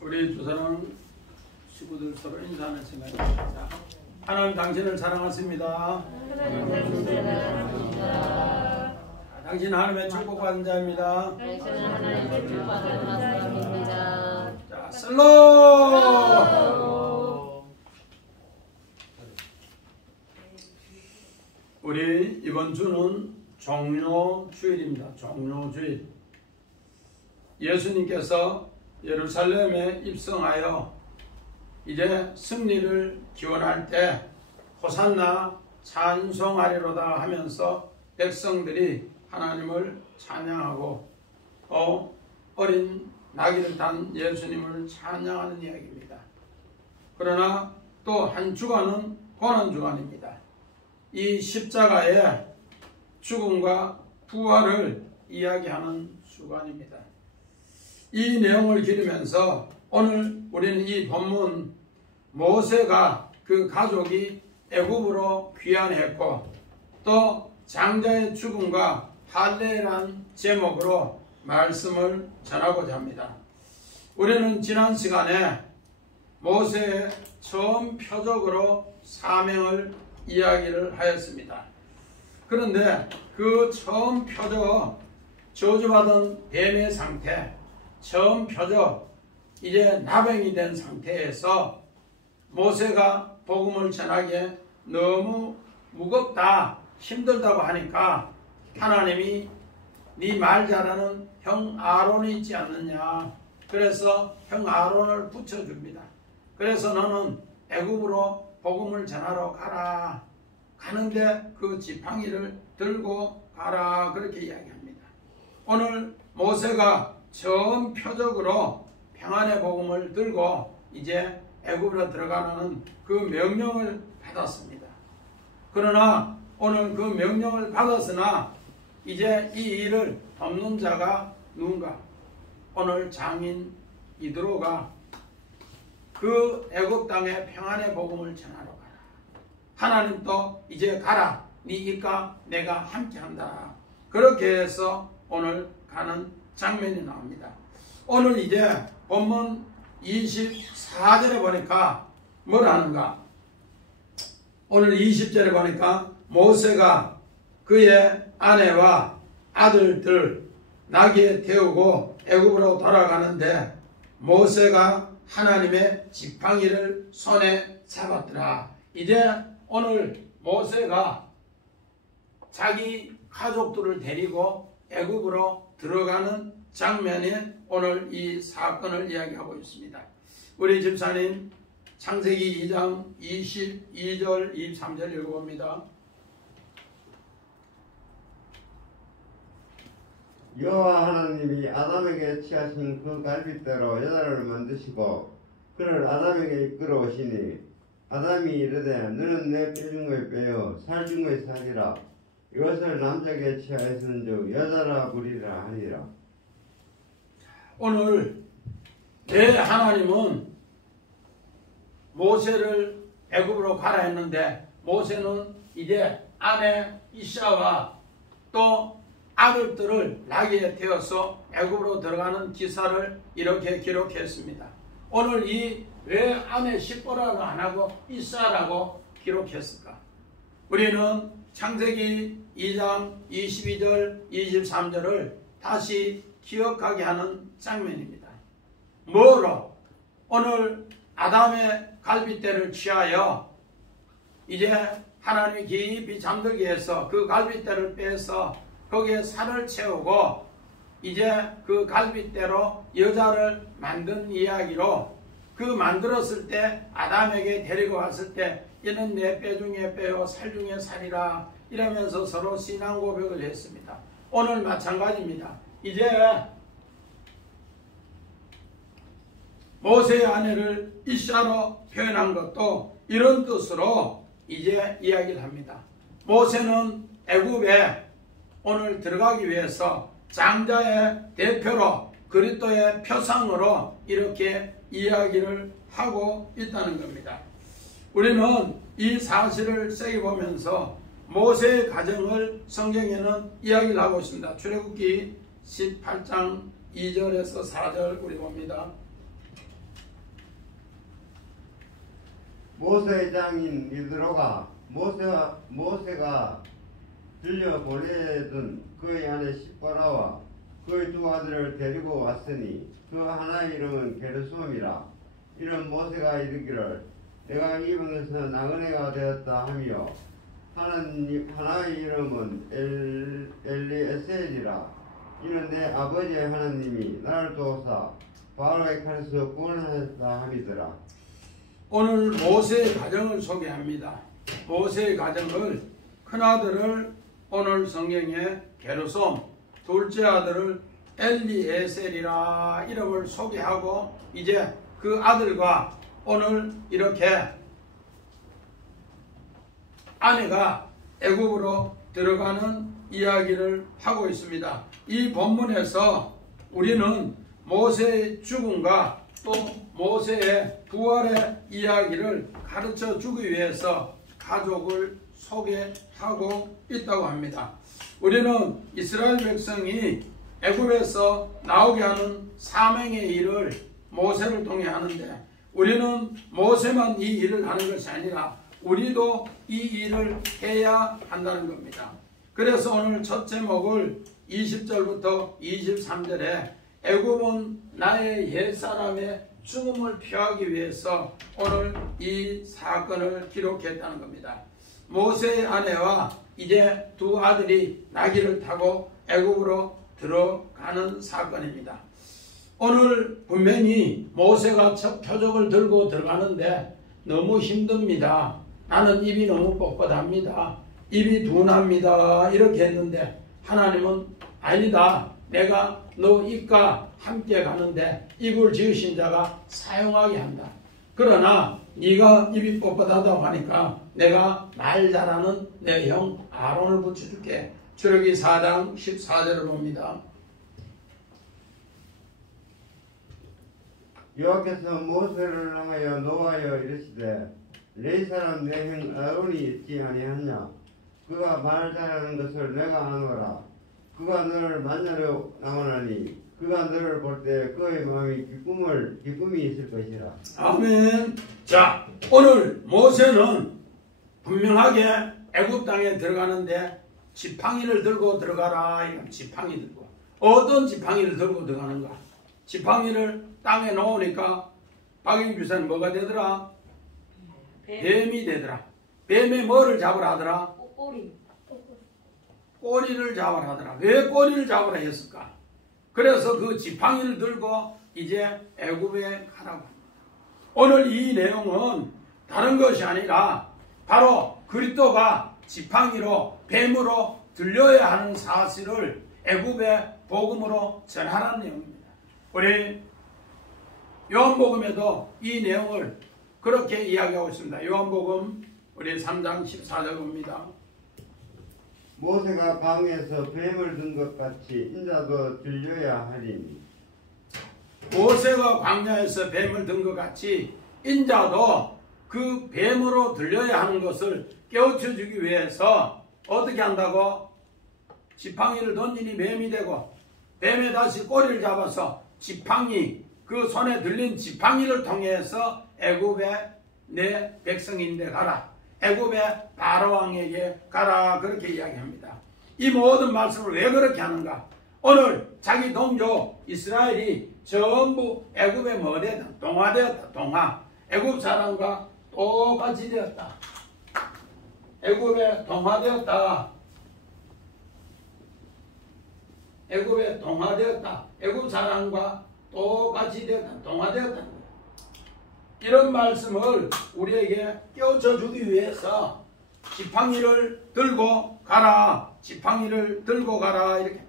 우리 두 사람 식구들 서로 인사하는 시간입니다. 하나님 당신을 사랑하십니다. 당신 하나님의 축복받은 자입니다. 자, 슬로! 우리 이번 주는 종료주일입니다. 종료주일. 예수님께서 예루살렘에 입성하여 이제 승리를 기원할 때 호산나 찬송하리로다 하면서 백성들이 하나님을 찬양하고 어린 나귀를 탄 예수님을 찬양하는 이야기입니다. 그러나 또 한 주간은 고난주간입니다. 이 십자가의 죽음과 부활을 이야기하는 주간입니다. 이 내용을 기리면서 오늘 우리는 이 본문 모세가 그 가족이 애굽으로 귀환했고 또 장자의 죽음과 할례란 제목으로 말씀을 전하고자 합니다. 우리는 지난 시간에 모세의 처음 표적으로 사명을 이야기를 하였습니다. 그런데 그 처음 표적, 저주받은 뱀의 상태, 처음 표적, 이제 나병이 된 상태에서 모세가 복음을 전하기에 너무 무겁다, 힘들다고 하니까 하나님이 네 말 잘하는 형 아론이 있지 않느냐. 그래서 형 아론을 붙여줍니다. 그래서 너는 애굽으로 복음을 전하러 가라. 가는데 그 지팡이를 들고 가라. 그렇게 이야기합니다. 오늘 모세가 처음 표적으로 평안의 복음을 들고 이제 애굽으로 들어가는 그 명령을 받았습니다. 그러나 오늘 그 명령을 받았으나 이제 이 일을 돕는 자가 누군가? 오늘 장인 이드로가 그 애굽 땅에 평안의 복음을 전하러 가라. 하나님도 이제 가라. 네 입과 내가 함께한다. 그렇게 해서 오늘 가는 장면이 나옵니다. 오늘 이제 본문 24절에 보니까 뭘 하는가? 오늘 20절에 보니까 모세가 그의 아내와 아들들 나귀에 태우고 애굽으로 돌아가는데 모세가 하나님의 지팡이를 손에 잡았더라. 이제 오늘 모세가 자기 가족들을 데리고 애굽으로 들어가는 장면이 오늘 이 사건을 이야기하고 있습니다. 우리 집사님 창세기 2장 22절 23절 읽어봅니다. 여호와 하나님이 아담에게 취하신 그 갈빗대로 여자를 만드시고 그를 아담에게 이끌어 오시니 아담이 이르되 너는 내 뼈중의 뼈요 살중의 살이라 이것을 남자에게 취하였은즉 여자라 부리라 하니라. 오늘 내 하나님은 모세를 애굽으로 가라 했는데 모세는 이제 아내 이샤와 또 아들들을 나귀에 태워서 애굽으로 들어가는 기사를 이렇게 기록했습니다. 오늘 이 왜 아내 시보라고 안 하고 이사라고 기록했을까? 우리는 창세기 2장 22절 23절을 다시 기억하게 하는 장면입니다. 뭐로? 오늘 아담의 갈빗대를 취하여 이제 하나님이 깊이 잠들게 해서 그 갈빗대를 빼서 거기에 살을 채우고 이제 그 갈빗대로 여자를 만든 이야기로 그 만들었을 때 아담에게 데리고 왔을 때 이는 내 뼈 중에 뼈요 살 중에 살이라 이러면서 서로 신앙 고백을 했습니다. 오늘 마찬가지입니다. 이제 모세의 아내를 이샤로 표현한 것도 이런 뜻으로 이제 이야기를 합니다. 모세는 애굽에 오늘 들어가기 위해서 장자의 대표로 그리스도의 표상으로 이렇게 이야기를 하고 있다는 겁니다. 우리는 이 사실을 새겨보면서 모세의 가정을 성경에는 이야기를 하고 있습니다. 출애굽기 18장 2절에서 4절 우리 봅니다. 모세의 장인 이드로가 모세가 들려 보내던 그의 아내 시바라와 그의 두 아들을 데리고 왔으니 그 하나의 이름은 게르솜이라. 이런 모세가 이르기를 내가 이 방에서 나그네가 되었다 하며 하나의 이름은 엘리에셀이라. 이는 내 아버지의 하나님이 나를 도우사 바로의 칼에서 구원하였다 함이더라. 오늘 모세의 가정을 소개합니다. 모세의 가정을, 큰아들을 오늘 성경에 게르솜, 둘째 아들을 엘리에셀이라 이름을 소개하고 이제 그 아들과 오늘 이렇게 아내가 애굽으로 들어가는 이야기를 하고 있습니다. 이 본문에서 우리는 모세의 죽음과 또 모세의 부활의 이야기를 가르쳐 주기 위해서 가족을 소개하고 있다고 합니다. 우리는 이스라엘 백성이 애굽에서 나오게 하는 사명의 일을 모세를 통해 하는데 우리는 모세만 이 일을 하는 것이 아니라 우리도 이 일을 해야 한다는 겁니다. 그래서 오늘 첫 제목을 20절부터 23절에 애굽은 나의 옛사람의 죽음을 피하기 위해서 오늘 이 사건을 기록했다는 겁니다. 모세의 아내와 이제 두 아들이 나귀를 타고 애굽으로 들어가는 사건입니다. 오늘 분명히 모세가 첫 표적을 들고 들어가는데 너무 힘듭니다. 나는 입이 너무 뻣뻣합니다. 입이 둔합니다. 이렇게 했는데 하나님은 아니다. 내가 너 입과 함께 가는데 입을 지으신 자가 사용하게 한다. 그러나 네가 입이 뻣뻣하다고 하니까 내가 말 잘하는 내 형 아론을 붙여줄게. 출애굽기 4장 14절을 봅니다. 여호와께서 모세를 향하여 노하여 이르시되 레위 사람 내 형 아론이 있지 아니하냐. 그가 말 잘하는 것을 내가 아노라. 그가 너를 만나러 나오나니 그가 너를 볼 때 그의 마음이 기쁨이 있을 것이라. 아멘. 자, 오늘 모세는 분명하게 애굽 땅에 들어가는데 지팡이를 들고 들어가라. 이런 지팡이 들고. 어떤 지팡이를 들고 들어가는가? 지팡이를 땅에 놓으니까 박영규사는 뭐가 되더라? 뱀이 되더라. 뱀의 뭐를 잡으라 하더라? 꼬리를 잡으라 하더라. 왜 꼬리를 잡으라 했을까? 그래서 그 지팡이를 들고 이제 애굽에 가라고 합니다. 오늘 이 내용은 다른 것이 아니라 바로 그리스도가 지팡이로 뱀으로 들려야 하는 사실을 애굽의 복음으로 전하라는 내용입니다. 우리 요한복음에도 이 내용을 그렇게 이야기하고 있습니다. 요한복음 우리 3장 14절 봅니다. 모세가 강에서 뱀을 든 것 같이 인자도 들려야 하리니. 모세가 광야에서 뱀을 든 것 같이 인자도 그 뱀으로 들려야 하는 것을 깨우쳐 주기 위해서 어떻게 한다고? 지팡이를 던지니 뱀이 되고 뱀에 다시 꼬리를 잡아서 지팡이, 그 손에 들린 지팡이를 통해서 애굽에 내 백성인데 가라. 애굽의 바로왕에게 가라. 그렇게 이야기합니다. 이 모든 말씀을 왜 그렇게 하는가? 오늘 자기 동족 이스라엘이 전부 애굽에 뭐 되었다? 동화되었다. 동화. 애굽 사람과 똑같이 되었다. 애굽에 동화되었다. 애굽에 동화되었다. 애굽 사람과 똑같이 되었다. 동화되었다. 이런 말씀을 우리에게 깨우쳐 주기 위해서 지팡이를 들고 가라. 지팡이를 들고 가라. 이렇게.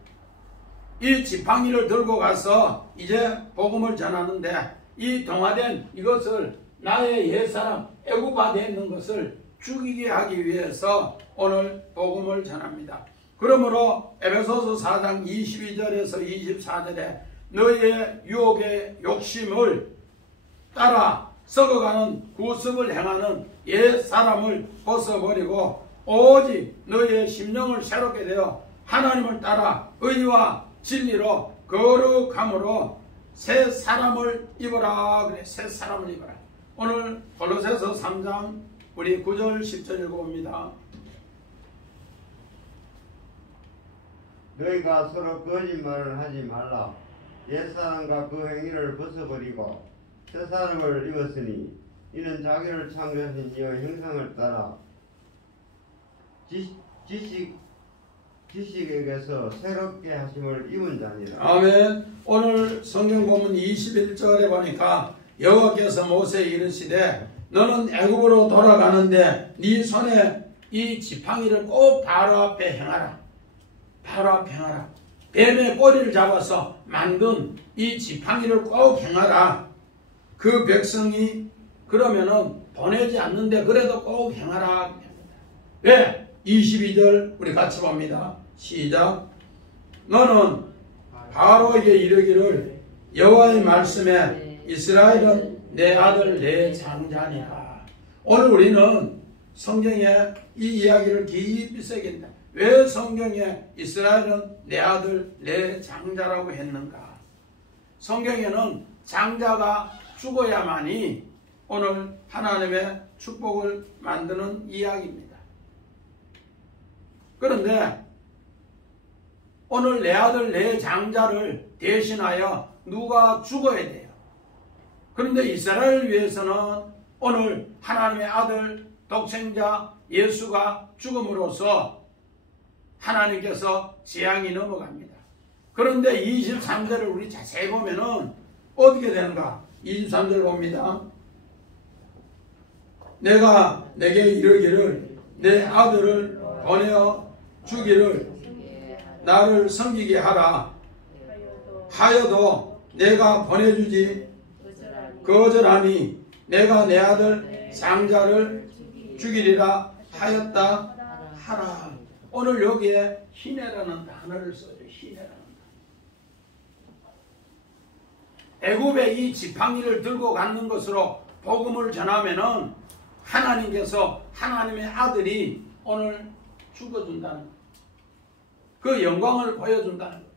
이 지팡이를 들고 가서 이제 복음을 전하는데 이 동화된 이것을 나의 옛사람 애굽화되어 있는 것을 죽이게 하기 위해서 오늘 복음을 전합니다. 그러므로 에베소서 4장 22절에서 24절에 너희의 유혹의 욕심을 따라 썩어가는 구습을 행하는 옛사람을 벗어버리고 오직 너희의 심령을 새롭게 되어 하나님을 따라 의와 진리로 거룩함으로 새 사람을 입어라. 그래, 새 사람을 입어라. 오늘 골로새서 3장 우리 9절 10절 읽어봅니다. 너희가 서로 거짓말을 하지 말라. 옛사람과 그 행위를 벗어버리고 새사람을 입었으니 이는 자기를 창조하신 이의 형상을 따라 지식에게서 새롭게 하심을 입은 자니라. 아멘. 오늘 성경 본문 21절에 보니까 여호와께서 모세에 이르시되 너는 애굽으로 돌아가는데 네 손에 이 지팡이를 꼭 바로 앞에 행하라. 바로 앞에 행하라. 뱀의 꼬리를 잡아서 만든 이 지팡이를 꼭 행하라. 그 백성이 그러면은 보내지 않는데 그래도 꼭 행하라. 왜? 22절 우리 같이 봅니다. 시작. 너는 바로에게 이르기를 여호와의 말씀에 이스라엘은 내 아들 내 장자니라. 오늘 우리는 성경에 이 이야기를 깊이 새긴다. 왜 성경에 이스라엘은 내 아들 내 장자라고 했는가? 성경에는 장자가 죽어야만이 오늘 하나님의 축복을 만드는 이야기입니다. 그런데 오늘 내 아들 내 장자를 대신하여 누가 죽어야 돼요. 그런데 이스라엘을 위해서는 오늘 하나님의 아들 독생자 예수가 죽음으로써 하나님께서 재앙이 넘어갑니다. 그런데 23절을 우리 자세히 보면은 어떻게 되는가? 23절 봅니다. 내가 내게 이르기를 내 아들을 보내어 주기를 나를 섬기게 하라 하여도 내가 보내주지 거절하니 내가 내 아들 장자를 죽이리라 하였다 하라. 오늘 여기에 희내라는 단어를 써요. 희내라는 단어. 애굽에 이 지팡이를 들고 가는 것으로 복음을 전하면은 하나님께서 하나님의 아들이 오늘 죽어준다는 것. 그 영광을 보여준다는 것.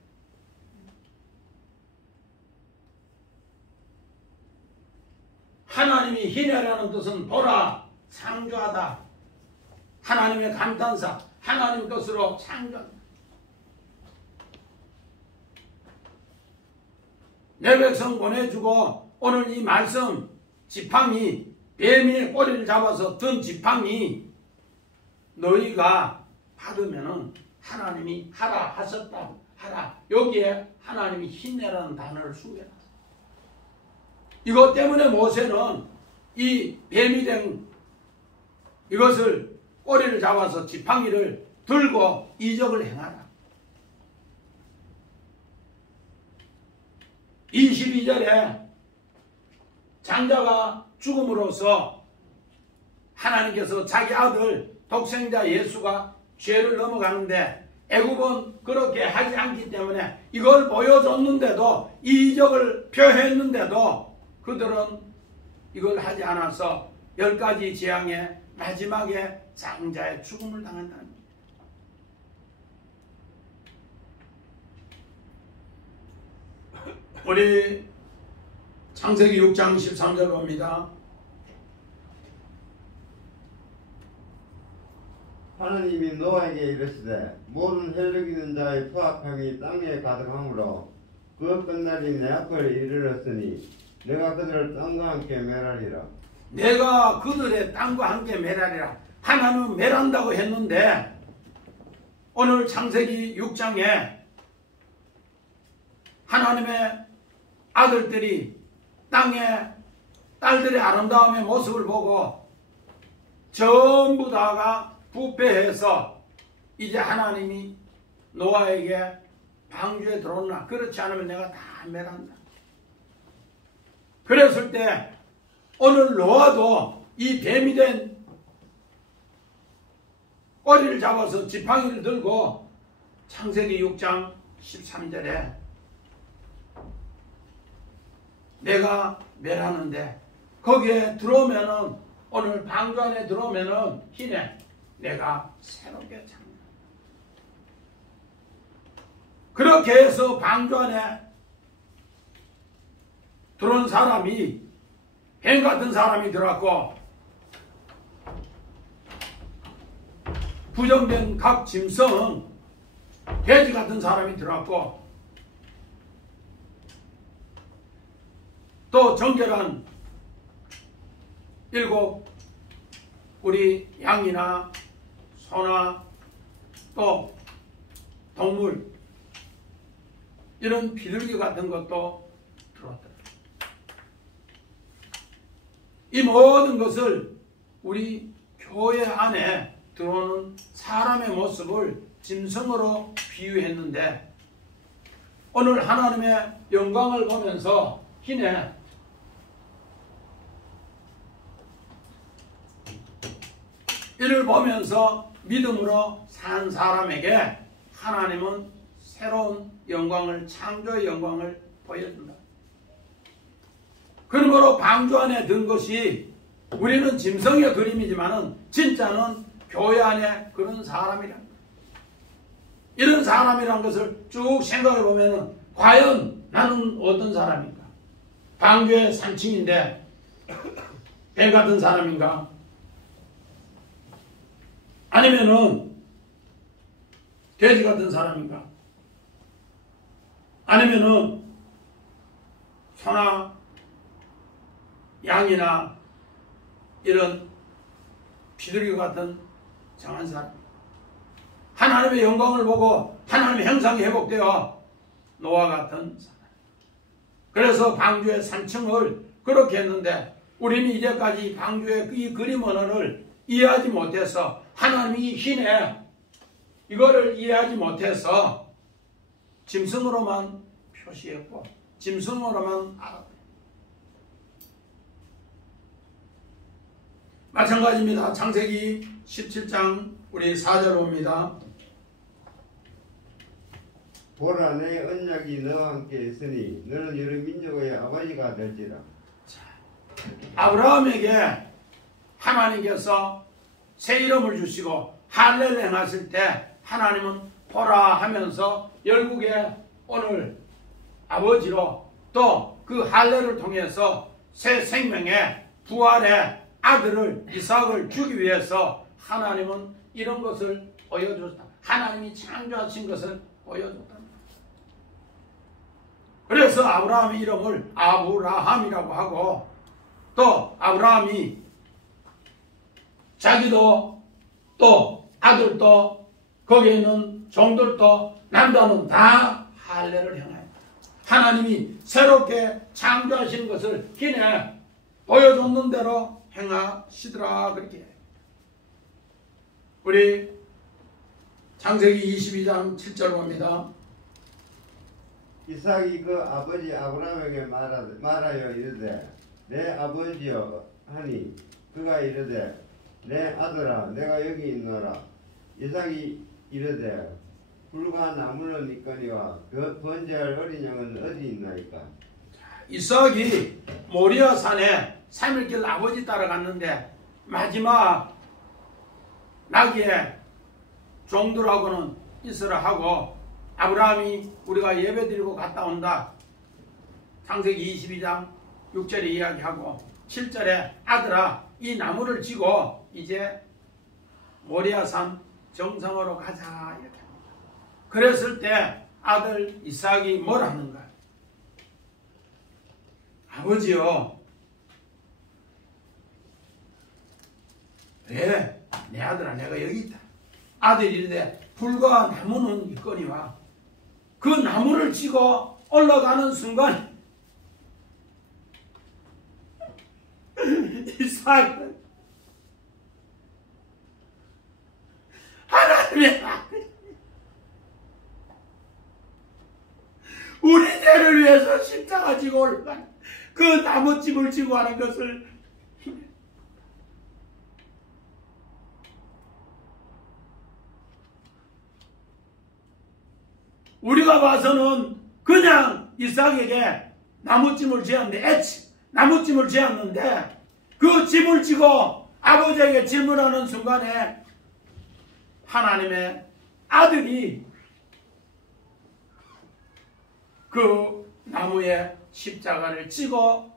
하나님이 희내라는 뜻은 보라, 창조하다. 하나님의 감탄사, 하나님 것으로 창조한다. 내 백성 보내주고 오늘 이 말씀 지팡이, 뱀의 꼬리를 잡아서 든 지팡이 너희가 받으면은 하나님이 하라 하셨다 하라. 여기에 하나님이 힘내라는 단어를 수고해놨어요. 이것 때문에 모세는 이 뱀이 된 이것을 꼬리를 잡아서 지팡이를 들고 이적을 행하라. 22절에 장자가 죽음으로써 하나님께서 자기 아들 독생자 예수가 죄를 넘어가는데 애굽은 그렇게 하지 않기 때문에 이걸 보여줬는데도 이 이적을 표했는데도 그들은 이걸 하지 않아서 10가지 재앙의 마지막에 장자의 죽음을 당한다는 겁니다. 우리 창세기 6장 13절 봅니다. 하나님이 노아에게 이르시되 모든 혈력 있는 자의 투악함이 땅에 가득하므로 그 끝날이 내 앞을 이르렀으니 내가 그들을 땅과 함께 멸하리라. 내가 그들의 땅과 함께 멸하리라. 하나님은 멸한다고 했는데 오늘 창세기 6장에 하나님의 아들들이 땅에 딸들의 아름다움의 모습을 보고 전부 다가 부패해서 이제 하나님이 노아에게 방주에 들어오나 그렇지 않으면 내가 다 멸한다. 그랬을 때 오늘 노아도 이 뱀이 된 꼬리를 잡아서 지팡이를 들고 창세기 6장 13절에 내가 멸하는데 거기에 들어오면은 오늘 방주 안에 들어오면은 희내 내가 새롭게 창조. 그렇게 해서 방주 안에 들어온 사람이 뱀 같은 사람이 들어왔고 부정된 각 짐승 돼지 같은 사람이 들어왔고 또 정결한 7 우리 양이나 소나 또 동물 이런 비둘기 같은 것도 들어왔다. 이 모든 것을 우리 교회 안에 들어오는 사람의 모습을 짐승으로 비유했는데 오늘 하나님의 영광을 보면서 희네 이를 보면서 믿음으로 산 사람에게 하나님은 새로운 영광을 창조의 영광을 보여준다. 그러므로 방주 안에 든 것이 우리는 짐승의 그림이지만은 진짜는 교회 안에 그런 사람이란 이런 사람이란 것을 쭉 생각해 보면은 과연 나는 어떤 사람인가? 방주의 3층인데 뱀 같은 사람인가? 아니면은 돼지 같은 사람인가? 아니면은 소나 양이나 이런 비둘기 같은 정한 사람, 하나님의 영광을 보고 하나님의 형상이 회복되어 노아 같은 사람. 그래서 방주의 3층을 그렇게 했는데 우리는 이제까지 방주의 이 그림 언어를 이해하지 못해서 하나님이 희네 이거를 이해하지 못해서 짐승으로만 표시했고 짐승으로만 알았다. 마찬가지입니다. 창세기 17장 우리 4절 봅니다. 보라 내 언약이 너와 함께 있으니 너는 여러 민족의 아버지가 될지라. 아브라함에게 하나님께서 새 이름을 주시고 할례를 행하실 때 하나님은 보라 하면서 열국의 오늘 아버지로 또 그 할례를 통해서 새 생명의 부활의 아들을 이삭을 주기 위해서 하나님은 이런 것을 보여줬다. 하나님이 창조하신 것을 보여줬다. 그래서 아브라함의 이름을 아브라함이라고 하고 또 아브라함이 자기도 또 아들도 거기에 있는 종들도 남자는 다 할례를 행하였다. 하나님이 새롭게 창조하신 것을 기내 보여줬는 대로 행하시더라. 그렇게 우리 창세기 22장 7절 봅니다. 이삭이 그 아버지 아브라함에게 말하여 이르되 내 아버지여 하니 그가 이르되 내 아들아 내가 여기 있노라. 이삭이 이르되 불과 나무는 있거니와 그 번제할 어린 양은 어디 있나이까. 이삭이 모리아 산에 3일길 아버지 따라갔는데 마지막 나귀의 종들하고는 있으라 하고 아브라함이 우리가 예배드리고 갔다 온다. 창세기 22장 6절에 이야기하고 7절에 아들아 이 나무를 지고 이제 모리아산 정상으로 가자 이렇게 합니다. 그랬을 때 아들 이삭이 뭘 하는가? 아버지요 왜? 내 아들아 내가 여기 있다. 아들이 이르되 불과 나무는 있거니와 그 나무를 치고 올라가는 순간 이삭은 하나님의 우리 죄를 위해서 십자가 지고 올라간 그 나무집을 지고 하는 것을 우리가 봐서는 그냥 이삭에게 나무찜을 지었는데 나무찜을 지었는데 그 짐을 지고 아버지에게 질문하는 순간에 하나님의 아들이 그 나무에 십자가를 찍어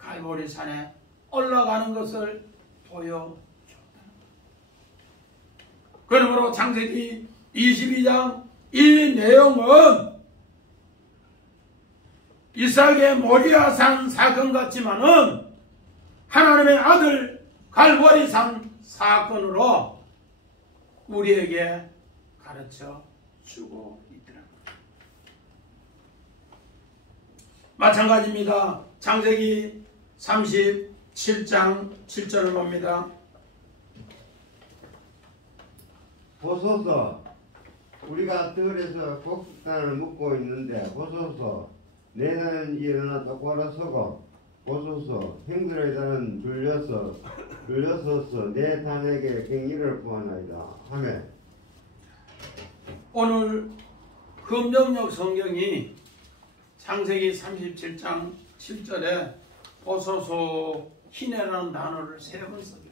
갈보리산에 올라가는 것을 보여줬다. 그러므로 창세기 22장 이 내용은 이삭의 모리아산 사건 같지만은 하나님의 아들 갈보리산 사건으로 우리에게 가르쳐 주고 있더라고요. 마찬가지입니다. 창세기 37장 7절을 봅니다. 보소서, 우리가 들에서 곡식단을 묶고 있는데 보소서, 내 단은 일어나 똑바로 서고 보소서, 형들의 단은 줄려서서 내 단에게 경의를 구하나이다 하며. 오늘 금정역 성경이 창세기 37장 7절에 보소서 희내라는 단어를 3번 써줍니다.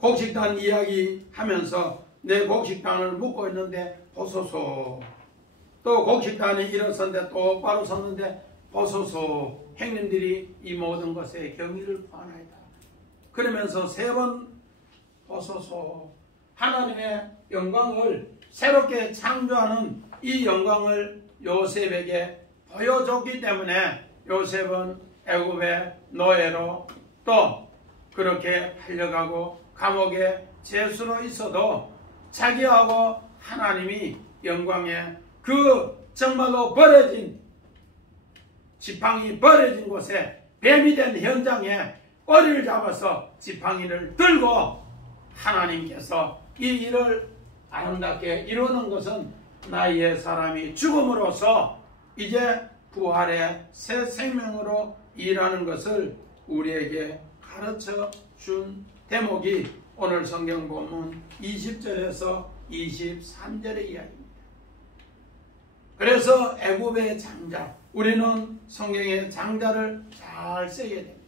곡식단 이야기 하면서 내 곡식단을 묶고 있는데 보소서, 또 곡식단이 일어섰는데 똑바로 섰는데 보소서, 형님들이 이 모든 것에 경의를 구하나이다. 그러면서 3번 보소서, 하나님의 영광을 새롭게 창조하는 이 영광을 요셉에게 보여줬기 때문에 요셉은 애굽의 노예로 또 그렇게 팔려가고 감옥에 죄수로 있어도 자기하고 하나님이 영광의 그 정말로 버려진 지팡이 버려진 곳에 뱀이 된 현장에 꼬리를 잡아서 지팡이를 들고 하나님께서 이 일을 아름답게 이루는 것은 나의 사람이 죽음으로써 이제 부활의 새 생명으로 일하는 것을 우리에게 가르쳐 준 대목이 오늘 성경 본문 20절에서 23절의 이야기입니다. 그래서 애굽의 장자, 우리는 성경의 장자를 잘 써야 됩니다.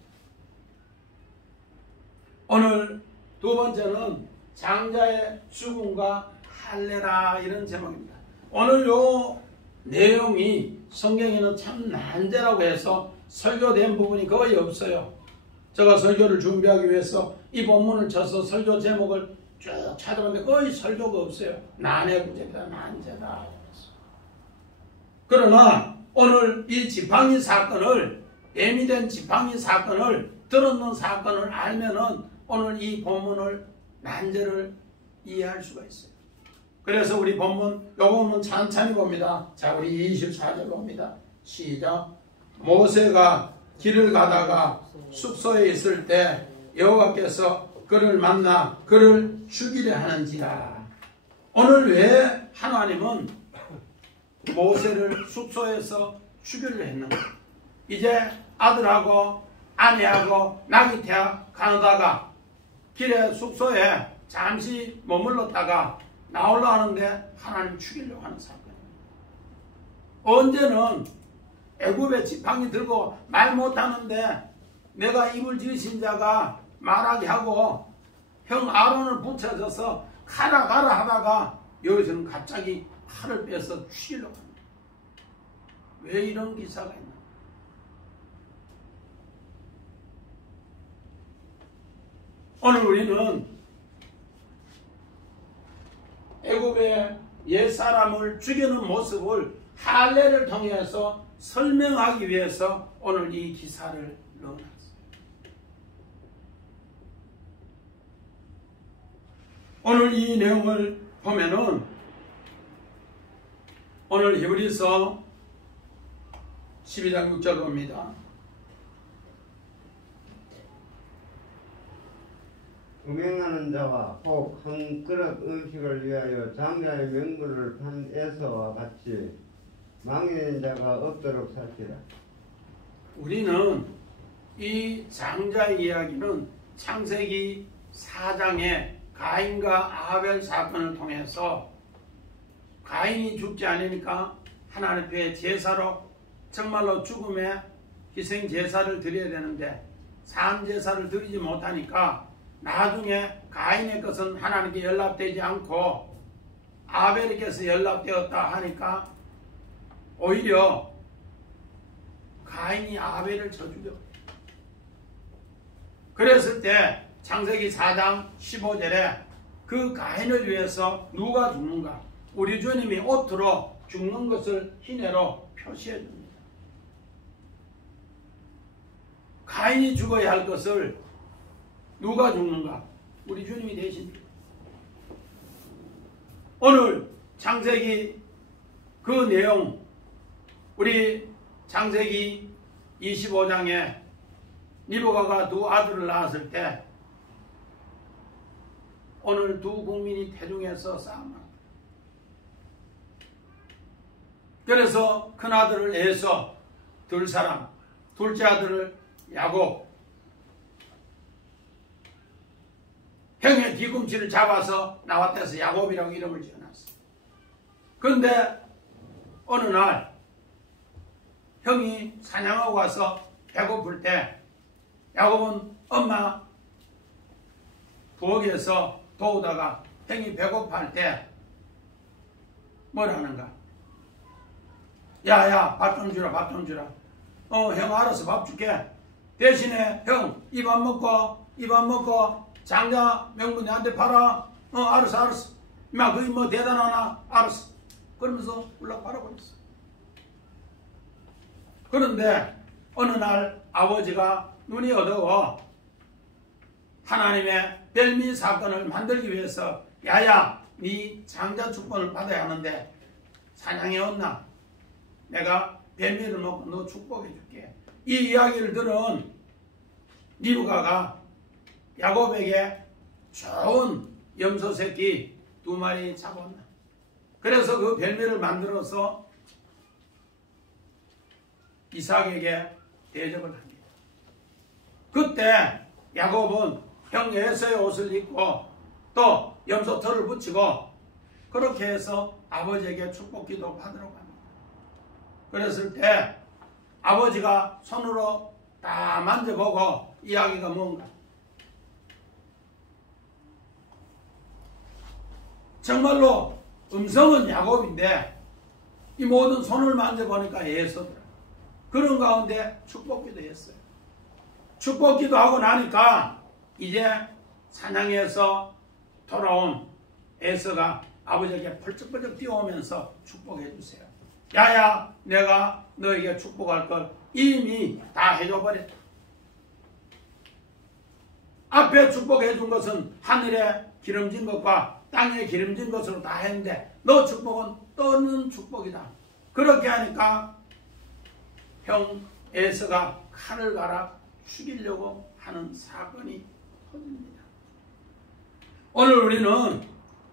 오늘 두 번째는 장자의 죽음과 할례라, 이런 제목입니다. 오늘 요 내용이 성경에는 참 난제라고 해서 설교된 부분이 거의 없어요. 제가 설교를 준비하기 위해서 이 본문을 쳐서 설교 제목을 쭉 찾아봤는데 거의 설교가 없어요. 난의 구제다, 난제다. 그러나 오늘 이 지팡이 사건을, 뱀이 된 지팡이 사건을 들었는 사건을 알면은 오늘 이 본문을 난제를 이해할 수가 있어요. 그래서 우리 본문, 요 본문 찬찬히 봅니다. 자, 우리 24절 봅니다. 시작. 모세가 길을 가다가 숙소에 있을 때 여호와께서 그를 만나 그를 죽이려 하는지라. 오늘 왜 하나님은 모세를 숙소에서 죽이려 했는가? 이제 아들하고 아내하고 낙이 태아 가다가 길에 숙소에 잠시 머물렀다가 나오려 하는데 하나님 죽이려고 하는 사건입니다. 언제는 애굽의 지팡이 들고 말 못하는데 내가 입을 지으신 자가 말하게 하고 형 아론을 붙여줘서 가라 하다가 여기서는 갑자기 칼을 빼서 죽이려고 합니다. 왜 이런 기사가 있나? 오늘 우리는 애굽의 옛사람을 죽이는 모습을 할례를 통해서 설명하기 위해서 오늘 이 기사를 넣어놨습니다. 오늘 이 내용을 보면은 오늘 히브리서 12장 6절 봅니다. 음행하는 자와 혹 한 그릇 음식을 위하여 장자의 명분을 판 에서와 같이 망해낸 자가 없도록 살지라. 우리는 이 장자의 이야기는 창세기 4장의 가인과 아벨 사건을 통해서 가인이 죽지 않으니까 하나님 앞에 제사로 정말로 죽음의 희생 제사를 드려야 되는데 산 제사를 드리지 못하니까 나중에 가인의 것은 하나님께 연락되지 않고 아벨에게서 연락되었다 하니까 오히려 가인이 아벨을 쳐 죽여. 그랬을 때 창세기 4장 15절에 그 가인을 위해서 누가 죽는가? 우리 주님이 옷으로 죽는 것을 희내로 표시해 줍니다. 가인이 죽어야 할 것을 누가 죽는가? 우리 주님이 대신. 오늘 창세기 그 내용, 우리 창세기 25장에 리브가가 두 아들을 낳았을 때 오늘 두 국민이 태중에서 싸움합니다. 그래서 큰 아들을 에서 둘 사람, 둘째 아들을 야곱, 형의 뒤꿈치를 잡아서 나왔다해서 야곱이라고 이름을 지어놨어요. 그런데 어느 날 형이 사냥하고 와서 배고플 때 야곱은 엄마 부엌에서 도우다가 형이 배고파할 때 뭘 하는가? 야야, 밥 좀 주라, 밥 좀 주라. 형 알았어, 밥 줄게. 대신에 형 이 밥 먹고 장자 명분 내한테 팔아. 알았어. 임마 그게 뭐 대단하나? 알았어. 그러면서 울락 팔아버렸어. 그런데 어느 날 아버지가 눈이 어두워 하나님의 별미 사건을 만들기 위해서 야야, 네 장자 축복을 받아야 하는데 사냥에 왔나? 내가 별미를 먹고 너 축복해 줄게. 이 이야기를 들은 리브가가 야곱에게 좋은 염소 새끼 2마리 잡았나. 그래서 그 별미를 만들어서 이삭에게 대접을 합니다. 그때 야곱은 형 에서의 옷을 입고 또 염소 털을 붙이고 그렇게 해서 아버지에게 축복기도 받으러 갑니다. 그랬을 때 아버지가 손으로 다 만져보고 이야기가 뭔가? 정말로 음성은 야곱인데 이 모든 손을 만져보니까 에서더라. 그런 가운데 축복기도 했어요. 축복기도 하고 나니까 이제 사냥해서 돌아온 에서가 아버지에게 펄쩍펄쩍 뛰어오면서 축복해 주세요. 야야, 내가 너에게 축복할 걸 이미 다 해줘버렸다. 앞에 축복해 준 것은 하늘에 기름진 것과 땅에 기름진 것으로 다 했는데 너 축복은 떠는 축복이다. 그렇게 하니까 형 에서가 칼을 갈아 죽이려고 하는 사건이 터집니다. 오늘 우리는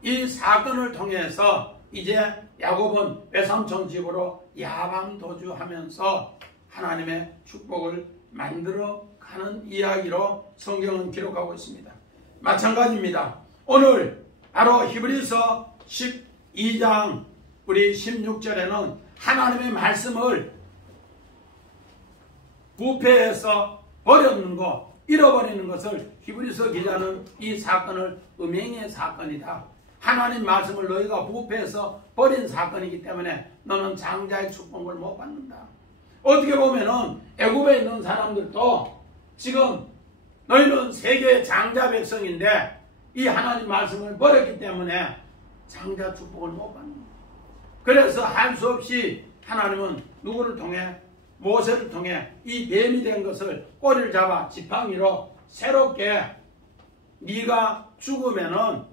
이 사건을 통해서 이제 야곱은 외삼촌 집으로 야방 도주하면서 하나님의 축복을 만들어 가는 이야기로 성경은 기록하고 있습니다. 마찬가지입니다. 오늘 바로 히브리서 12장 우리 16절에는 하나님의 말씀을 부패해서 버리는 것, 잃어버리는 것을 히브리서 기자는 이 사건을 음행의 사건이다. 하나님 말씀을 너희가 부패해서 버린 사건이기 때문에 너는 장자의 축복을 못 받는다. 어떻게 보면은 애굽에 있는 사람들도 지금 너희는 세계의 장자 백성인데 이 하나님 말씀을 버렸기 때문에 장자 축복을 못 받는다. 그래서 할 수 없이 하나님은 누구를 통해? 모세를 통해 이 뱀이 된 것을 꼬리를 잡아 지팡이로 새롭게 네가 죽으면은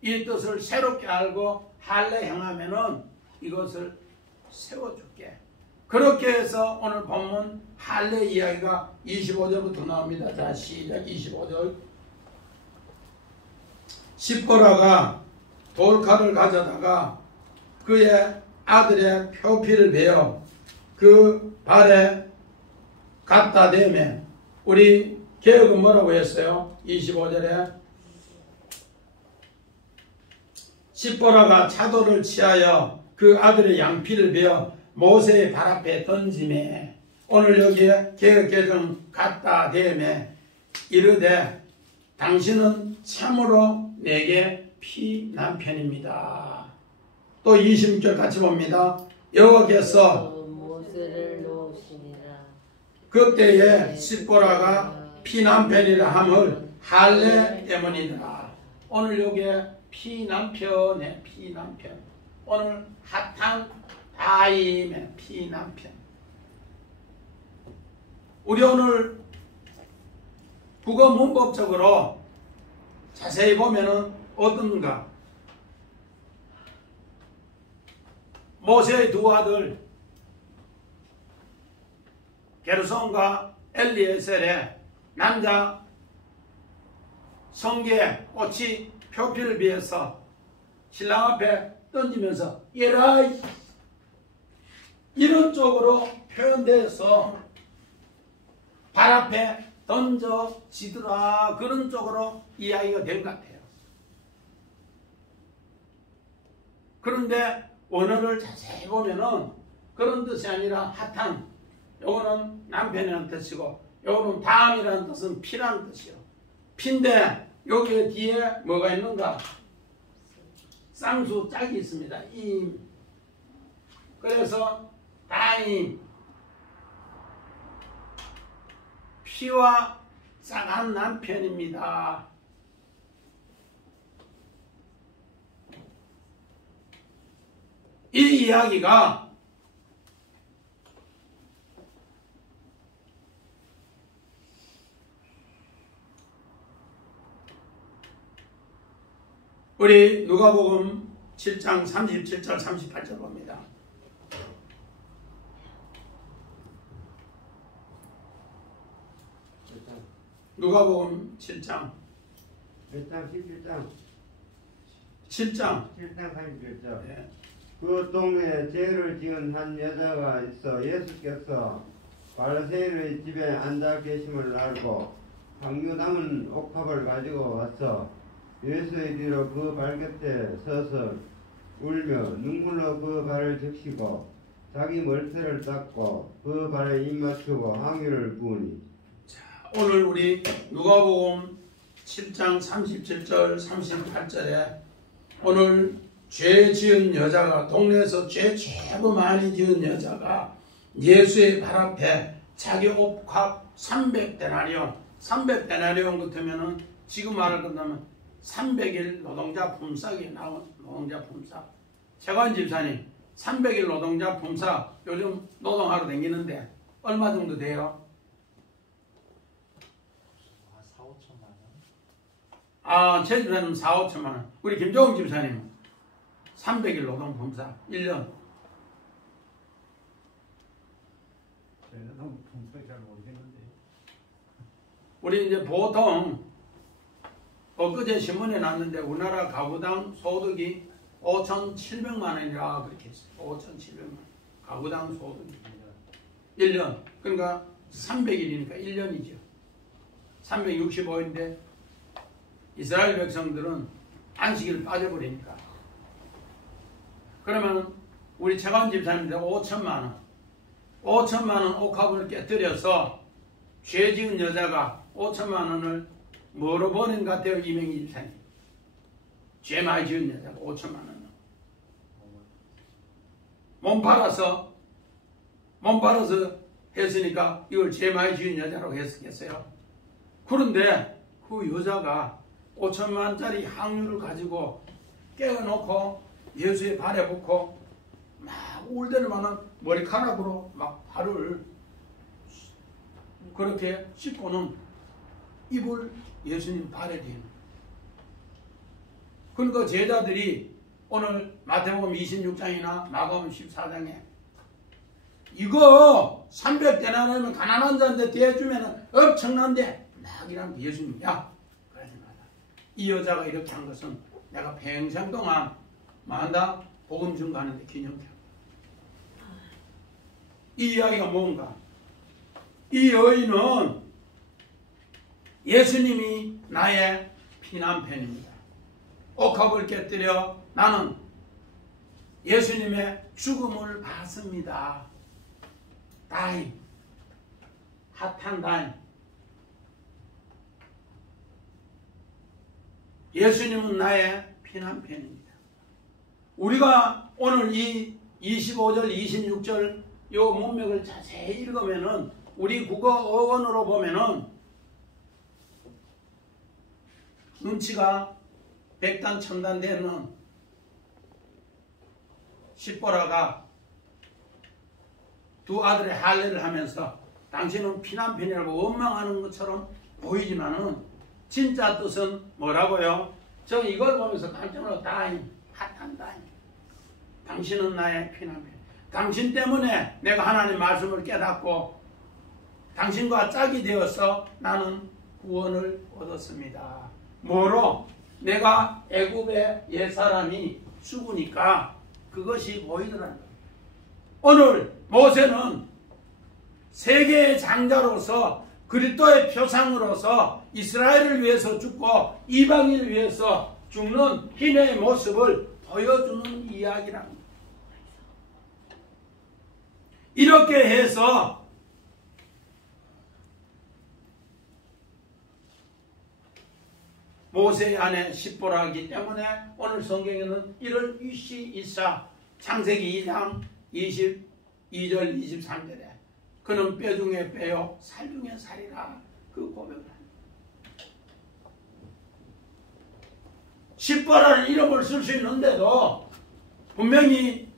이 뜻을 새롭게 알고 할례 행하면은 이것을 세워줄게. 그렇게 해서 오늘 본문 할례 이야기가 25절부터 나옵니다. 자, 시작. 25절. 십보라가 돌칼을 가져다가 그의 아들의 표피를 베어 그 발에 갖다 대매. 우리 개혁은 뭐라고 했어요? 25절에 십보라가 차도를 취하여 그 아들의 양피를 베어 모세의 발 앞에 던지매. 오늘 여기에 개혁개정 갖다 대매 이르되 당신은 참으로 내게 피난편입니다. 또 26절 같이 봅니다. 여호와께서 모세를 놓으시니라. 그때에 십보라가 피남편이라 함을 할례 때문이더라. 오늘 요게 피남편의 피남편. 오늘 핫한 다임의 피남편. 우리 오늘 국어 문법적으로 자세히 보면은 어떤가? 모세의 두 아들 게르손과 엘리에셀의 남자 성게 꽃이 표피를 비해서 신랑 앞에 던지면서 얘라 이런 쪽으로 표현돼서 발 앞에 던져지더라 그런 쪽으로 이야기가 된 것 같아요. 그런데 원어를 자세히 보면은 그런 뜻이 아니라 핫한 요거는 남편이라는 뜻이고 요거는 다음이라는 뜻은 피라는 뜻이요. 피인데 여기 뒤에 뭐가 있는가? 쌍수 짝이 있습니다. 임. 그래서 다임. 피와 짝한 남편입니다. 이 이야기가 우리 누가복음 7장 37절 38절 봅니다. 누가복음 7장 17장 37절 네. 그 동네에 죄를 지은 한 여자가 있어 예수께서 바리새인의 집에 앉아 계심을 알고 향유 담은 옥합을 가지고 와서 예수의 뒤로 그 발곁에 서서 울며 눈물로 그 발을 적시고 자기 머리털을 닦고 그 발에 입 맞추고 향유를 부으니. 자, 오늘 우리 누가복음 7장 37절 38절에 오늘 죄 지은 여자가 동네에서 죄 최고 많이 지은 여자가 예수의 발 앞에 자기 옥합 300데나리온 300데나리온 같으면은 지금 말할 건다면 300일 노동자 품삯이 나온 노동자 품삯. 최관 집사님 300일 노동자 품삯 요즘 노동하러 다니는데 얼마 정도 돼요? 4, 5천만 원? 아, 제 집사님 4, 5천만 원. 우리 김종욱 집사님 300일 노동 품삯 1년. 저는 품삯 잘 모르겠는데. 우리 이제 보통 엊그제 신문에 났는데 우리나라 가구당 소득이 5,700만 원이라 그렇게 했어요. 5,700만 원. 가구당 소득이 1년. 그러니까 300일이니까 1년이죠. 365일인데 이스라엘 백성들은 안식일 빠져버리니까. 그러면 우리 최관 집사님들 5천만 원. 5천만 원 옥합을 깨뜨려서 죄 지은 여자가 5천만 원을 뭐로 버는 것 같아요, 이명희 집사님? 죄 많이 지은 여자가 5천만 원. 몸 팔아서 했으니까 이걸 죄 많이 지은 여자라고 했겠어요. 그런데 그 여자가 5천만짜리 향유를 가지고 깨어놓고 예수의 발에 붓고 막 울대는만은 머리카락으로 막 발을 그렇게 씻고는 입을 예수님 발에 대는. 그러니까 제자들이 오늘 마태복음 26장이나 마가복음 14장에 이거 300데나리온 가난한 자한테 대주면 엄청난데 막 이러면 예수님 야 그러지 마라. 이 여자가 이렇게 한 것은 내가 평생 동안 만다 복음 준 가는데 기념해. 이 이야기가 뭔가? 이 여인은 예수님이 나의 피남편입니다. 옥합을 깨뜨려 나는 예수님의 죽음을 봤습니다. 다임. 핫한 다임. 예수님은 나의 피남편입니다. 우리가 오늘 이 25절, 26절 요 문맥을 자세히 읽으면은 우리 국어 어원으로 보면은 눈치가 백단 천단 되는 십보라가 두 아들의 할례를 하면서 당신은 피난편이라고 원망하는 것처럼 보이지만은 진짜 뜻은 뭐라고요? 저 이걸 보면서 깜짝 놀라 다임, 핫한 다임. 당신은 나의 피난편. 당신 때문에 내가 하나님 말씀을 깨닫고 당신과 짝이 되어서 나는 구원을 얻었습니다. 뭐로? 내가 애굽의 옛사람이 죽으니까 그것이 보이더라는 거예요. 오늘 모세는 세계의 장자로서 그리스도의 표상으로서 이스라엘을 위해서 죽고 이방인을 위해서 죽는 희내의 모습을 보여주는 이야기랍니다. 이렇게 해서 모세의 아내 십보라이기 때문에 오늘 성경에는 이를 이시이사 창세기 2장 22절 23절에 그는 뼈 중에 뼈요 살 중에 살이라 그 고백을 합니다. 십보라는 이름을 쓸 수 있는데도 분명히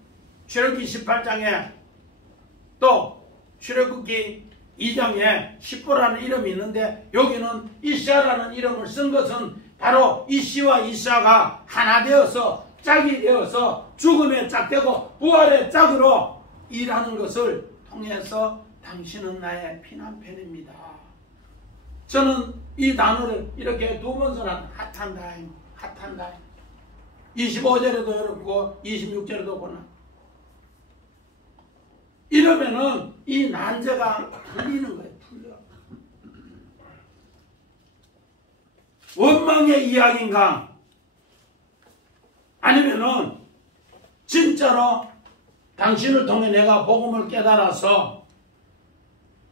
출애굽기 18장에 또 출애굽기 2장에 십보라는 이름이 있는데 여기는 이샤라는 이름을 쓴 것은 바로 이시와 이샤가 하나 되어서 짝이 되어서 죽음의 짝되고 부활의 짝으로 일하는 것을 통해서 당신은 나의 피난편입니다. 저는 이 단어를 이렇게 두 번 써놨 핫한 다임, 핫한 다임. 25절에도 그렇고 26절에도 보나 이러면은 이 난제가 풀리는 거예요. 풀려. 원망의 이야기인가? 아니면은 진짜로 당신을 통해 내가 복음을 깨달아서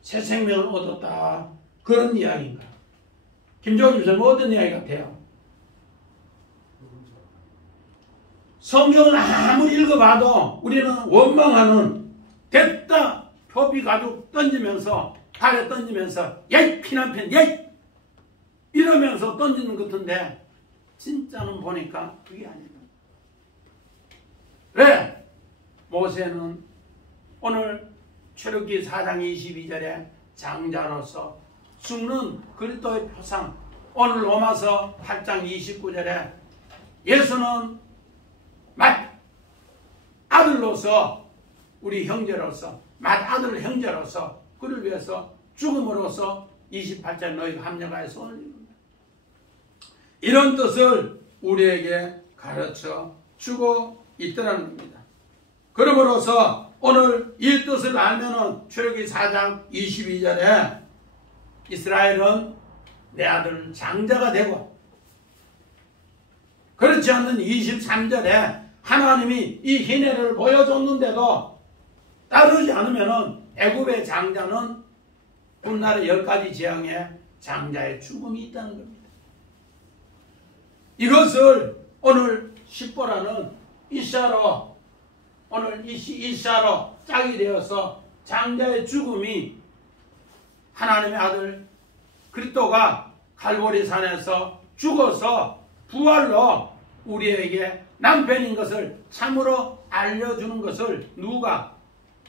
새 생명을 얻었다. 그런 이야기인가? 김종훈 집사님 어떤 이야기 같아요? 성경을 아무리 읽어봐도 우리는 원망하는 됐다 표비 가죽 던지면서 발에 던지면서 야이 피난편 야이 이러면서 던지는 것 같은데 진짜는 보니까 그게 아닙니다. 왜? 모세는 오늘 출애굽기 4장 22절에 장자로서 죽는 그리스도의 표상, 오늘 로마서 8장 29절에 예수는 맏아들로서 우리 형제로서 맏아들 형제로서 그를 위해서 죽음으로써 28절 너희가 합력하여서 오늘 이룬다. 이런 뜻을 우리에게 가르쳐 주고 있더라는 겁니다. 그러므로서 오늘 이 뜻을 알면은 출애굽기 4장 22절에 이스라엘은 내 아들 장자가 되고 그렇지 않는 23절에 하나님이 이 희내를 보여줬는데도 따르지 않으면은 애굽의 장자는 훗날의 10가지 재앙에 장자의 죽음이 있다는 겁니다. 이것을 오늘 십보라는 이샤로 오늘 이샤로 짝이 되어서 장자의 죽음이 하나님의 아들 그리스도가 갈보리 산에서 죽어서 부활로 우리에게 남편인 것을 참으로 알려주는 것을 누가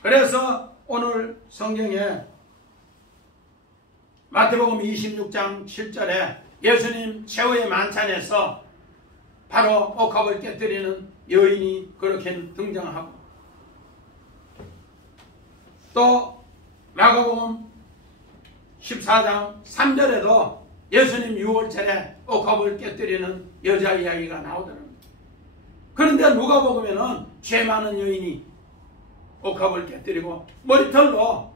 그래서 오늘 성경에 마태복음 26장 7절에 예수님 최후의 만찬에서 바로 옥합을 깨뜨리는 여인이 그렇게 등장하고 또 마가복음 14장 3절에도 예수님 유월절에 옥합을 깨뜨리는 여자 이야기가 나오더랍니다. 그런데 누가복음에는 죄 많은 여인이 옥합을 깨뜨리고 머리털로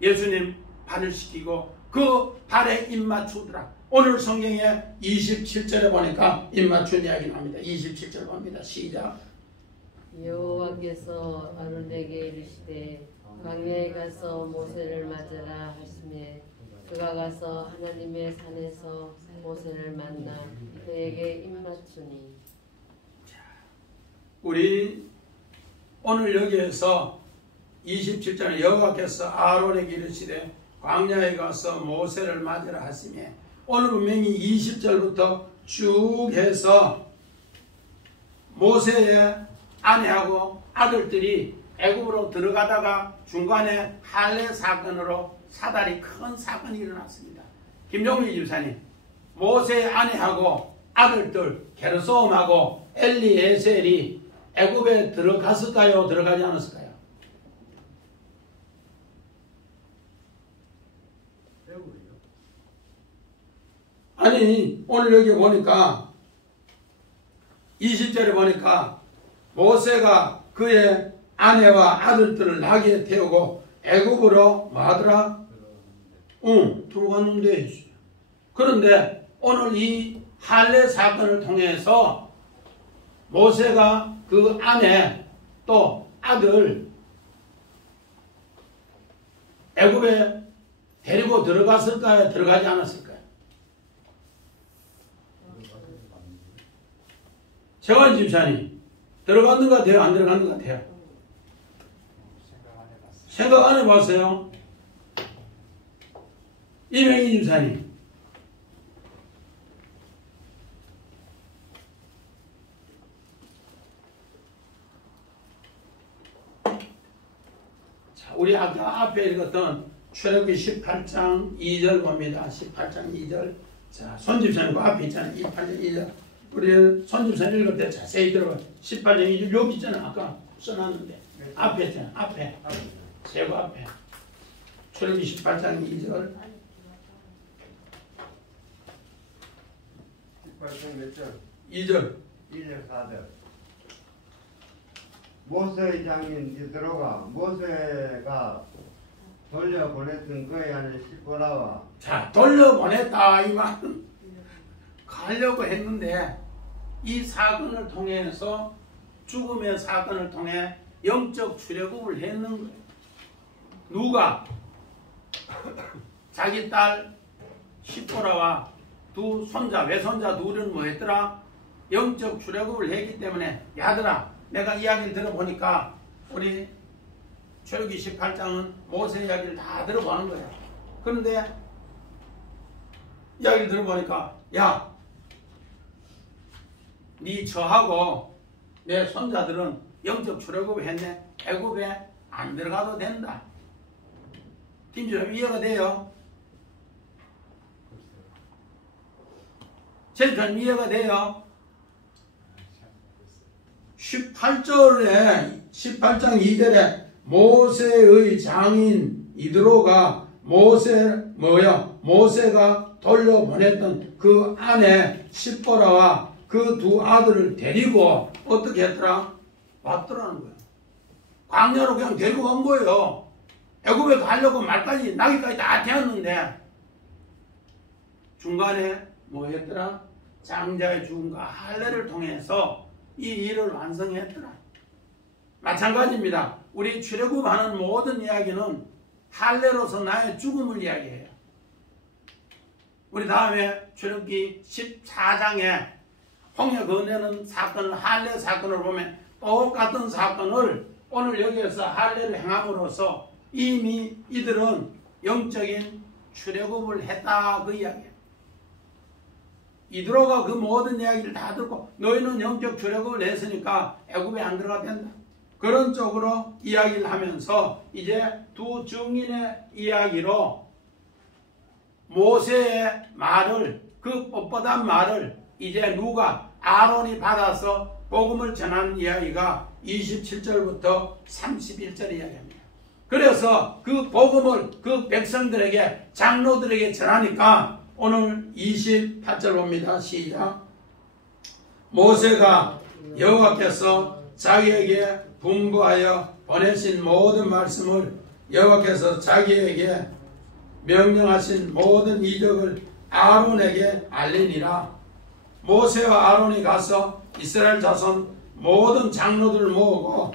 예수님 발을 씻기고 그 발에 입 맞추더라. 오늘 성경에 27절에 보니까 입 맞춘 이야기 나옵니다. 27절 봅니다. 시작. 여호와께서 아론에게 이르시되 광야에 가서 모세를 맞으라 하시매 그가 가서 하나님의 산에서 모세를 만나 그에게 입 맞추니. 우리 오늘 여기에서 27절에 여호와께서 아론에게 이르시되 광야에 가서 모세를 맞으라 하시며 오늘 분명히 20절부터 쭉 해서 모세의 아내하고 아들들이 애굽으로 들어가다가 중간에 할례 사건으로 사달이 큰 사건이 일어났습니다. 김종민 집사님, 모세의 아내하고 아들들 게르솜하고 엘리에셀이 애굽에 들어갔을까요? 들어가지 않았을까요? 아니, 오늘 여기 보니까 20절에 보니까 모세가 그의 아내와 아들들을 나귀에 태우고 애굽으로 뭐하더라? 들어갔는데. 그런데 오늘 이 할례 사건을 통해서 모세가 그 아내 또 아들 애굽에 데리고 들어갔을까요? 들어가지 않았을까요? 재환 집사님, 들어갔는 것 같아요? 안 들어갔는 것 같아요? 생각 안 해봤어요? 이명희 집사님, 자, 우리 아까 앞에 읽었던 출애굽기 18장 2절 봅니다. 18장 2절. 자, 손 집사님 그 앞에 있잖아요. 18장 2절. 우리 손 집사님 읽을 때 자세히 들어봐. 18장 2절 여기 있잖아. 아까 써놨는데 앞에 있잖아. 앞에. 세고 앞에. 출애굽기 18장 2절. 18장 몇 절? 2절. 1절 4절. 모세의 장인 디드로가 모세가 돌려보냈던 그의 아내 시보라와 자, 돌려보냈다 이 말은 가려고 했는데 이 사건을 통해서 죽음의 사건을 통해 영적 출애굽을 했는 거예요. 누가? 자기 딸 시보라와 두 손자, 외손자 둘은 뭐 했더라? 영적 출애굽을 했기 때문에 야들아, 내가 이야기를 들어보니까 우리 출애굽기 18장은 모세 이야기를 다 들어보는 거예요. 그런데 이야기를 들어보니까 야, 네 저하고 내 손자들은 영적 출애굽을 했네. 애굽에 안 들어가도 된다. 김주님 이해가 돼요? 제주님 이해가 돼요? 18장 2절에 모세의 장인 이드로가 모세가 돌려보냈던 그 아내 시보라와 그 두 아들을 데리고 어떻게 했더라? 왔더라는 거예요. 광야로 그냥 데리고 간 거예요. 애굽에 가려고 말까지 나기까지 다 되었는데 중간에 뭐 했더라? 장자의 죽음과 할례를 통해서 이 일을 완성했더라. 마찬가지입니다. 우리 출애굽하는 모든 이야기는 할례로서 나의 죽음을 이야기해요. 우리 다음에 출애굽기 14장에 홍해 건너는 사건을 할례 사건을 보면 똑같은 사건을 오늘 여기에서 할례를 행함으로써 이미 이들은 영적인 출애굽을 했다 그 이야기예요. 이드로가 그 모든 이야기를 다 듣고 너희는 영적 출애굽을 했으니까 애굽에 안 들어가도 된다. 그런 쪽으로 이야기를 하면서 이제 두 증인의 이야기로 모세의 말을 그 뻣뻣한 말을 이제 누가 아론이 받아서 복음을 전하는 이야기가 27절부터 31절 이야기합니다. 그래서 그 복음을 그 백성들에게 장로들에게 전하니까 오늘 28절 봅니다. 시작. 모세가 여호와께서 자기에게 분부하여 보내신 모든 말씀을 여호와께서 자기에게 명령하신 모든 이적을 아론에게 알리니라. 모세와 아론이 가서 이스라엘 자손 모든 장로들을 모으고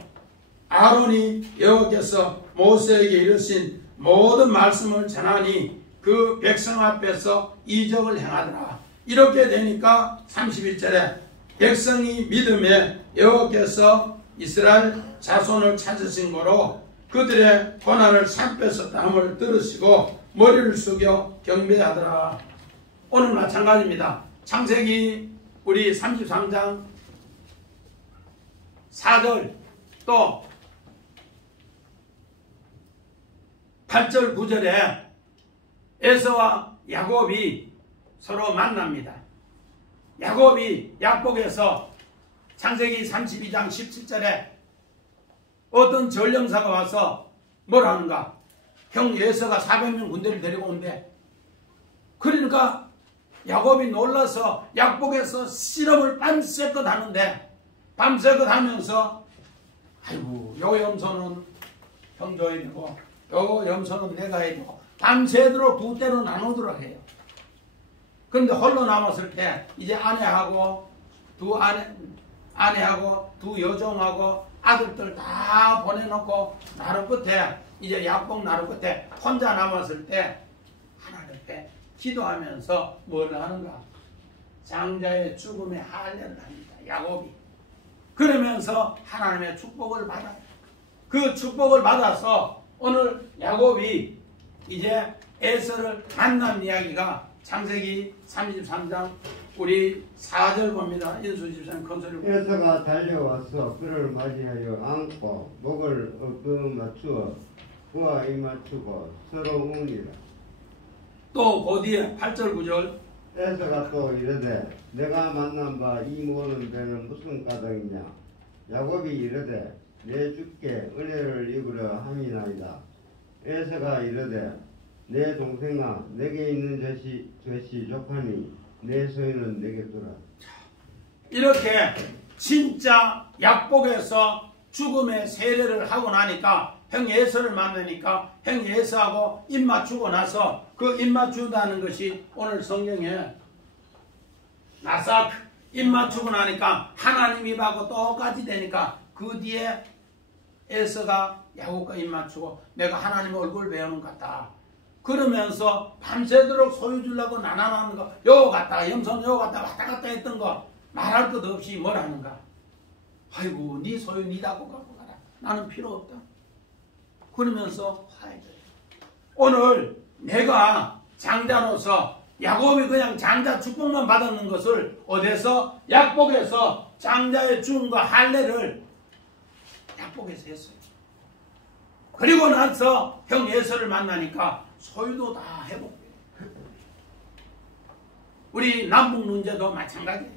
아론이 여호와께서 모세에게 이르신 모든 말씀을 전하니 그 백성 앞에서 이적을 행하더라. 이렇게 되니까 31절에 백성이 믿음에 여호와께서 이스라엘 자손을 찾으신 거로 그들의 고난을 산뼈에서 땀을 들으시고 머리를 숙여 경배하더라. 오늘 마찬가지입니다. 창세기 우리 33장 4절 또 8절 9절에 에서와 야곱이 서로 만납니다. 야곱이 약복에서 창세기 32장 17절에 어떤 전령사가 와서 뭘 하는가? 형 에서가 400명 군대를 데리고 온대. 그러니까 야곱이 놀라서 약복에서 씨름을 밤새껏 하는데, 밤새껏 하면서 아이고 요 염소는 형 줘야 되고 요 염소는 내가 해야 되고 밤새도록 두 때로 나누도록 해요. 그런데 홀로 남았을 때 이제 아내하고 두 여종하고 아들들 다 보내놓고 나루 끝에 이제 약복 나루 끝에 혼자 남았을 때 하나님 앞에 기도하면서 뭘 하는가? 장자의 죽음에 할례를 합니다. 야곱이. 그러면서 하나님의 축복을 받아요. 그 축복을 받아서 오늘 야곱이 이제 에서를 만난 이야기가 창세기 33장 우리 4절 봅니다. 인수집산 컨소리. 에서가 달려와서 그를 맞이하여 안고 목을 맞추어 그와 입맞추고 서로 우니라. 또 그 뒤에 8절 9절 에서가 또 이르되 내가 만난 바 이 모든 배는 무슨 까닭이냐. 야곱이 이르되 내 주께 은혜를 입으려 함이나이다. 에서가 이르되 내 동생아 내게 있는 젖이 족하니 내 소유는 내게 두라. 이렇게 진짜 약복에서 죽음의 세례를 하고 나니까 형 에서를 만나니까 형 에서하고 입 맞추고 나서 그 입 맞추다는 것이 오늘 성경에 나삭 입 맞추고 나니까 하나님 입하고 똑같이 되니까 그 뒤에 에서가 야곱과 입 맞추고 내가 하나님 얼굴 배우는 것 같다. 그러면서 밤새도록 소유 주려고 나나나는 거, 요 갔다가 염소 요 갔다가 왔다 갔다 했던 거 말할 것 없이 뭘 하는가? 아이고 네 소유 니다 갖고 가라. 나는 필요 없다. 그러면서 화해져요. 오늘 내가 장자로서 야곱이 그냥 장자 축복만 받았는 것을 어디서? 약복에서 장자의 죽음과 할례를 약복에서 했어요. 그리고 나서 형 에서를 만나니까 소유도 다 회복돼요. 우리 남북 문제도 마찬가지예요.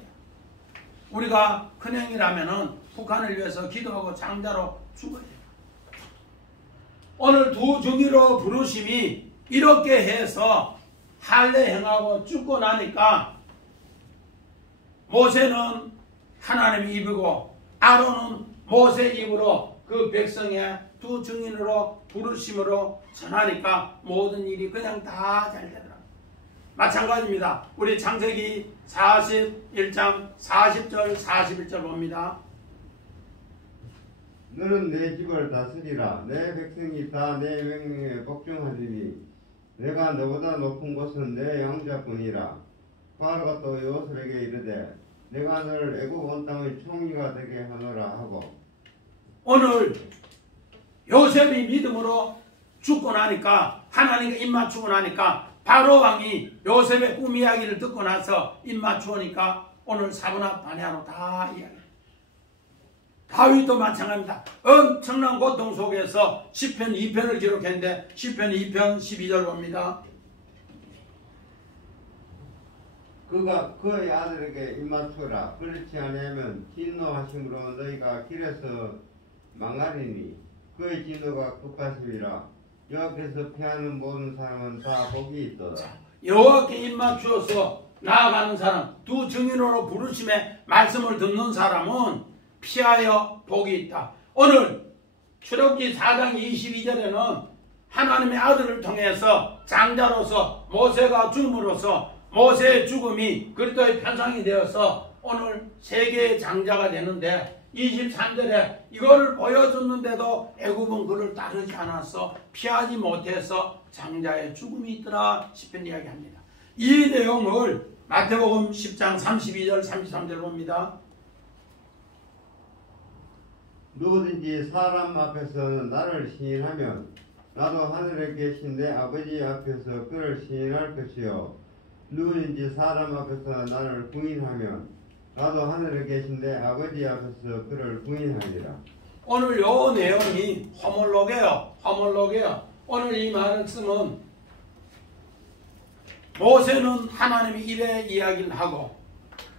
우리가 큰형이라면은 북한을 위해서 기도하고 장자로 죽어야 돼요. 오늘 두 중위로 부르심이 이렇게 해서 할례 행하고 죽고 나니까 모세는 하나님의 입이고 아론은 모세 입으로 그 백성의 두 증인으로 부르심으로 전하니까 모든 일이 그냥 다 잘 되더라. 마찬가지입니다. 우리 창세기 41장 40절 41절 봅니다. 너는 내 집을 다스리라. 내 백성이 다 내 명령에 복종하리니 내가 너보다 높은 곳은 내 영자뿐이라. 바로가 또 요셉에게 이르되 내가 너를 애굽 온 땅의 총리가 되게 하노라 하고. 오늘 요셉이 믿음으로 죽고 나니까 하나님과 입맞추고 나니까 바로 왕이 요셉의 꿈 이야기를 듣고 나서 입맞추니까 오늘 사분합 반야로 다 이야기. 다윗도 마찬가지입니다. 엄청난 고통 속에서 시편 2편을 기록했는데 시편 2편 12절 봅니다. 그가 그의 아들에게 입맞추라. 그렇지 않으면 진노하심으로 너희가 길에서 망하리니 그의 진노가 끝까지이라. 여호와께서 피하는 모든 사람은 다 복이 있도다. 여호와께 입맞추어서 나아가는 사람, 두 증인으로 부르심의 말씀을 듣는 사람은 피하여 복이 있다. 오늘 출애굽기 4장 22절에는 하나님의 아들을 통해서 장자로서 모세가 죽음으로써 모세의 죽음이 그리스도의 편상이 되어서 오늘 세계의 장자가 되는데 23절에 이거를 보여줬는데도 애굽은 그를 따르지 않아서 피하지 못해서 장자의 죽음이 있더라 싶은 이야기합니다. 이 내용을 마태복음 10장 32절 33절 봅니다. 누구든지 사람 앞에서 나를 시인하면 나도 하늘에 계신데 아버지 앞에서 그를 시인할 것이요 누구든지 사람 앞에서 나를 부인하면 나도 하늘에 계신데 아버지 앞에서 그를 부인하리라. 오늘 요 내용이 허물록이에요. 오늘 이 말씀은 모세는 하나님의 입에 이야기를 하고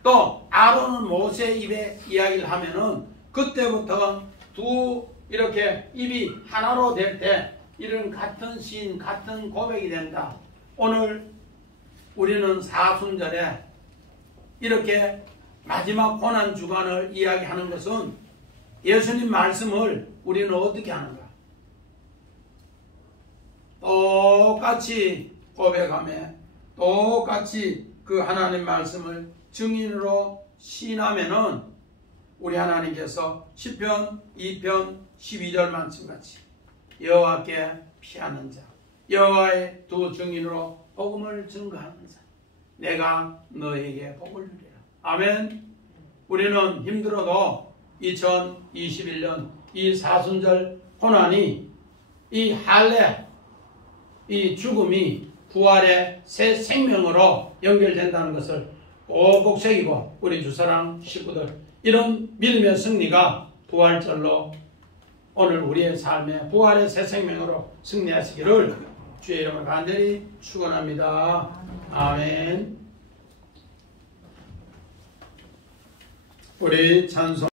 또 아론은 모세 입에 이야기를 하면은 그때부터 두 이렇게 입이 하나로 될 때 이런 같은 시인 같은 고백이 된다. 오늘 우리는 사순절에 이렇게 마지막 고난 주간을 이야기하는 것은 예수님 말씀을 우리는 어떻게 하는가? 똑같이 고백하며 똑같이 그 하나님 말씀을 증인으로 시인하면은 우리 하나님께서 시편 2편 12절 말씀같이 여호와께 피하는 자 여호와의 두 증인으로 복음을 증거하는 자 내가 너에게 복을 주리라. 아멘. 우리는 힘들어도 2021년 이 사순절 고난이 이 할례 이 죽음이 부활의 새 생명으로 연결된다는 것을 꼭꼭 새기고 우리 주사랑 식구들 이런 믿음의 승리가 부활절로 오늘 우리의 삶에 부활의 새 생명으로 승리하시기를 주의 이름으로 간절히 축원합니다. 아멘. 우리 찬송